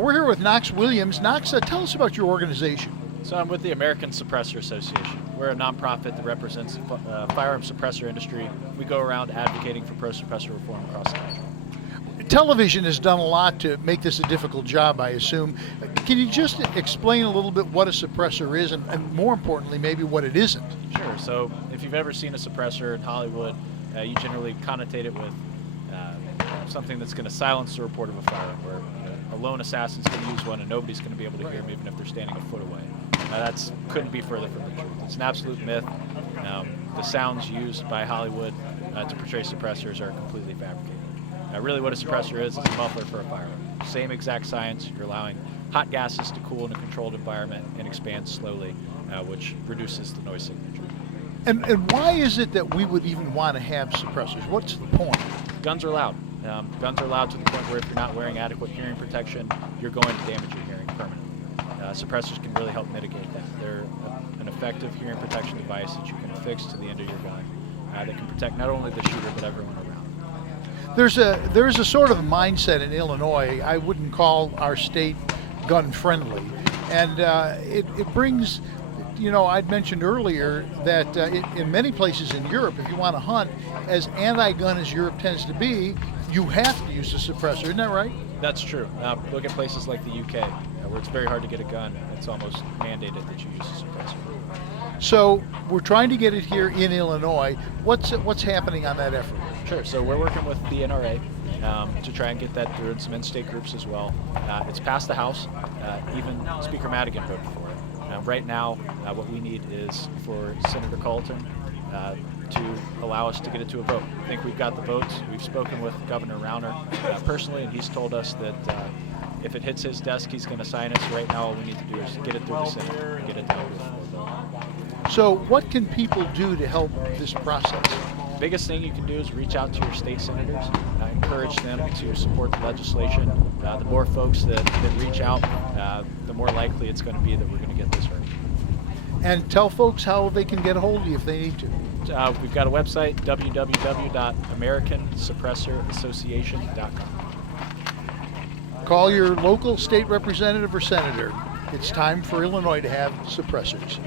We're here with Knox Williams. Knox, tell us about your organization. So I'm with the American Suppressor Association. We're a nonprofit that represents the firearm suppressor industry. We go around advocating for pro-suppressor reform across the country. Television has done a lot to make this a difficult job, I assume. Can you just explain a little bit what a suppressor is and more importantly, maybe what it isn't? Sure. So if you've ever seen a suppressor in Hollywood, you generally connotate it with something that's going to silence the report of a firearm, where a lone assassin's going to use one and nobody's going to be able to hear him even if they're standing a foot away. That couldn't be further from the truth. It's an absolute myth. The sounds used by Hollywood to portray suppressors are completely fabricated. Really what a suppressor is a muffler for a firearm. Same exact science. You're allowing hot gases to cool in a controlled environment and expand slowly, which reduces the noise signature. And why is it that we would even want to have suppressors? What's the point? Guns are loud. Guns are loud to the point where if you're not wearing adequate hearing protection, you're going to damage your hearing permanently. Suppressors can really help mitigate that. They're an effective hearing protection device that you can affix to the end of your gun that can protect not only the shooter but everyone around. There's a sort of mindset in Illinois. I wouldn't call our state gun friendly, and it brings. You know, I'd mentioned earlier that in many places in Europe, if you want to hunt, as anti-gun as Europe tends to be, you have to use a suppressor. Isn't that right? That's true. Look at places like the UK, where it's very hard to get a gun. It's almost mandated that you use a suppressor. So we're trying to get it here in Illinois. What's happening on that effort? Sure. So we're working with the NRA to try and get that through, and some in-state groups as well. It's passed the House. Even Speaker Madigan voted for it. Right now, what we need is for Senator Colton to allow us to get it to a vote. I think we've got the votes. We've spoken with Governor Rauner personally, and he's told us that if it hits his desk, he's going to sign it. So right now, all we need to do is get it through the Senate and get it down to a full vote. So what can people do to help this process? Biggest thing you can do is reach out to your state senators, encourage them to support the legislation. The more folks that reach out, the more likely it's going to be that we're going to get this right. And tell folks how they can get a hold of you if they need to. We've got a website, www.americansuppressorassociation.com. Call your local state representative or senator. It's time for Illinois to have suppressors.